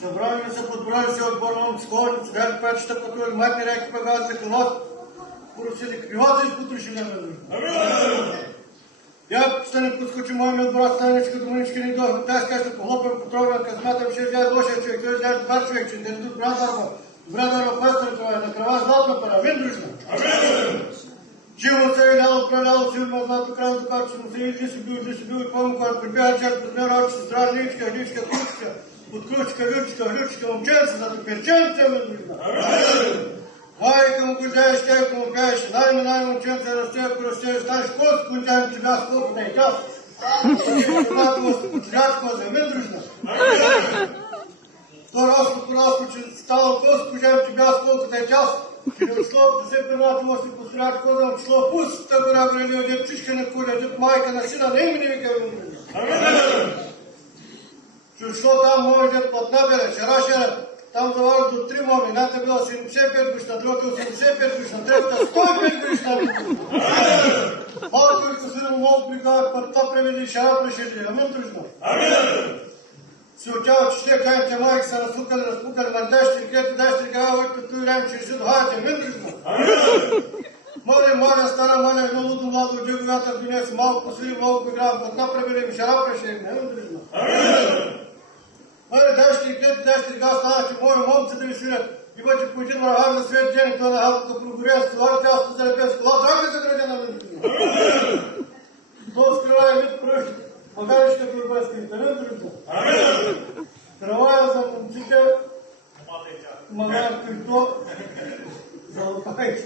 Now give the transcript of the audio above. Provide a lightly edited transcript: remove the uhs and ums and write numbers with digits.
Събрали се, подбрали се от Борном сходни, сега печета пътували матери, реки пегази за колот, поръчали кривата и потушили на мен. Я стане подскочи моят брат, станечка, доманички не дойде, тя скаща похлопен по тровия, късматам ще взяе лошия човек, той взяе добър човек, че не даде добра дарба пъстра това е, на крава златна пара, амин дружна. Живо се е дало, предало си има злато крайното как че му се иди си бил и пълно, когато прибяга чак под мен очи, сестра, личка, кучка, подкручка, лючка, момченца, зато перченца, амин дружна. Майка му гождаеш, тя му пееш, най момченца расте, ако растеш, знаеш колко контям ти бях, колко не е час. Когато му се потряшко, амин дружна. По-роско, че стало колко кожем ти бях, колко не е час. Че не отшло, да се първато му се потряшко, да му чло пуста гора, грели, одет чичка на куля, одет майка на сина, не им не вика, амин дружна. Че отшло там, мой дед платна беле, шара, там заварят до 3 моми, едната била 75 годишна, другата 85 годишна, третата 105 годишна. Малко който се много прикава, парта преведи, шара прешили. Амин дружно. Се отява, че ще каните майки са разпукали, мърдещи, където дещи, гава, който той време, че ще дохавате. Амин дружно. Моля, стара, моля, едно лудо младо, от джеговята донес, малко посили, малко играва, парта преведи, шара прешили. Амин дружно. Моля, дещи, гава стана, че мои момци да ви свирят. Имате по един мравар на свет ден, той на халката прогоря, столар тясто за лепе, стола, драга се градена на дружно. То скрива е вид пръщ, магаришка турбанска интернет дружно. Кравая за момците, магар крито, за лопайки.